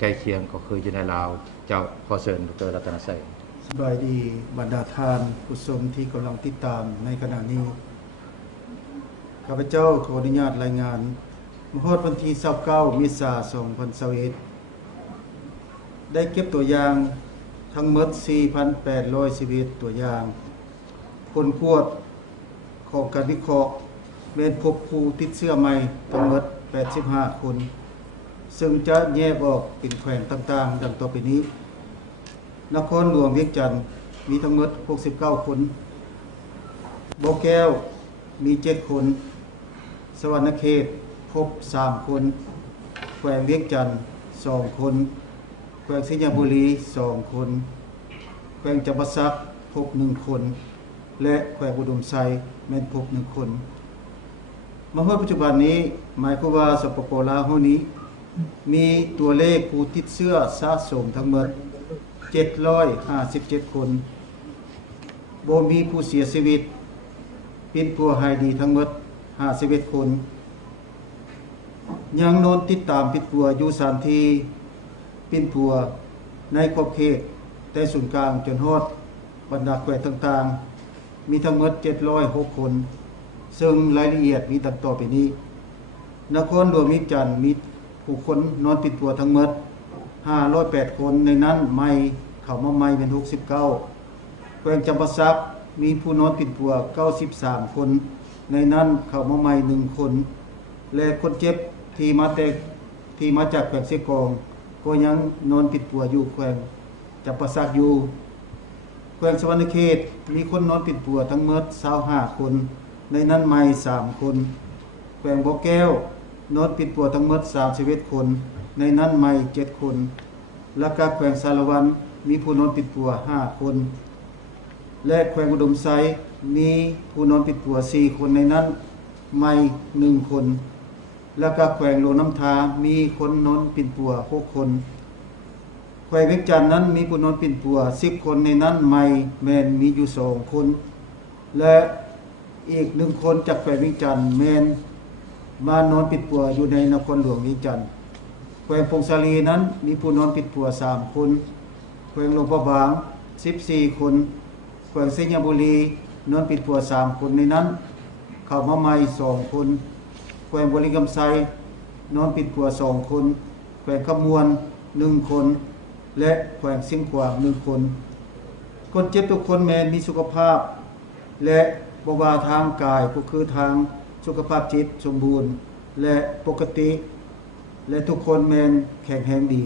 ใกล้เคียงก็คืออยู่ในลาว เจ้าขอเชิญดรรัตนชัยสบายดีบรรดาทานผู้ชมที่กำลังติดตามในขณะนี้ข้าพเจ้าขออนุญาตรายงานมโหดวันที่29เมษายน2021ได้เก็บตัวอย่างทั้งหมด 4,811ตัวอย่างผลกวดของการวิเคราะห์แม้นพบผู้ติดเชื้อใหม่ทั้งหมด85 คน ซึ่งจะแยกออกเป็นแขวงต่างๆ ดังต่อไปนี้ นครหลวงเวียงจันทน์มีทั้งหมด 69 คนโบแก้วมี 7 คน สวรรณเขตพบ 3 คน แขวงเวียงจันทน์2คน แขวงสิงห์บุรี 2 คน แขวงจำปาสักพบ 1 คน และแขวงอุดมไซแม่นพบ 1 คนมาฮอดปัจจุบันนี้หมายความว่าสปปลาวเฮานี้ มีตัวเลขผู้ติดเชื้อสะสมทั้งหมด 757 คนบ่มีผู้เสียชีวิต เป็นผู้หายดีทั้งหมด 51 คน ยังโนนติดตามปิดปัวอยู่สานที่ปินปัวในขอบเขตแต่ศูนย์กลางจนฮอดบรรดาแขวงต่างๆ มีทั้งหมด 706 คน ซึ่งรายละเอียดมีดังต่อไปนี้ นครหลวงมิจันทน์มี ผู้คนนอนปิดตัวทั้งหมด508 คนในนั้นไม่เข้ามาใหม่เป็น 69แขวงจำปาสักมีผู้นอนปิดตัว 93 คน ในนั้นเข้ามาใหม่1คน และคนเจ็บที่มาแต่ที่มาจากแขวงเสกอง ก็ยังนอนปิดตัวอยู่แขวงจำปาสักอยู่แขวงสวรรณเขตมีคนนอนปิดตัวทั้งหมด25คน ในนั้นใหม่3คน แขวงบ่อแก้ว นอนปิดปัวทั้งหมด31คน ในนั้นใหม่7คน และก็แขวงสารวันมีผู้นอนปิดปัว5คน และแขวงอุดมไซมีผู้นอนปิดปัว4คนในนั้นใหม่1คน และก็แขวงโลน้ำทามีคนนอนปิดปัว6คนแขวงเวียงจันทน์นั้นมีผู้นอนปิดปัว10 คนในนั้นใหม่แมนมีอยู่2คน และอีกหนึ่งคนจากแขวงเวียงจันทน์แมน มานอนปิดปัวอยู่ในนครหลวงเวียงจันทน์แขวงพงศาลีนั้นมีผู้นอนปิดปัวสามคนแขวงหลวงพระบาง14คนแขวงสิงห์บุรีนอนปิดปัวสามคนในนั้นเข้ามาใหม่สองคนแขวงบริกรรมไซนอนปิดปัวสองคนแขวงขมวนหนึ่งคน และแขวงเสียงขวางหนึ่งคน คนเจ็บทุกคนแมนมีสุขภาพ และบวาทางกายก็คือทาง สุขภาพจิตสมบูรณ์ และปกติ และทุกคนแมนแข็งแรงดี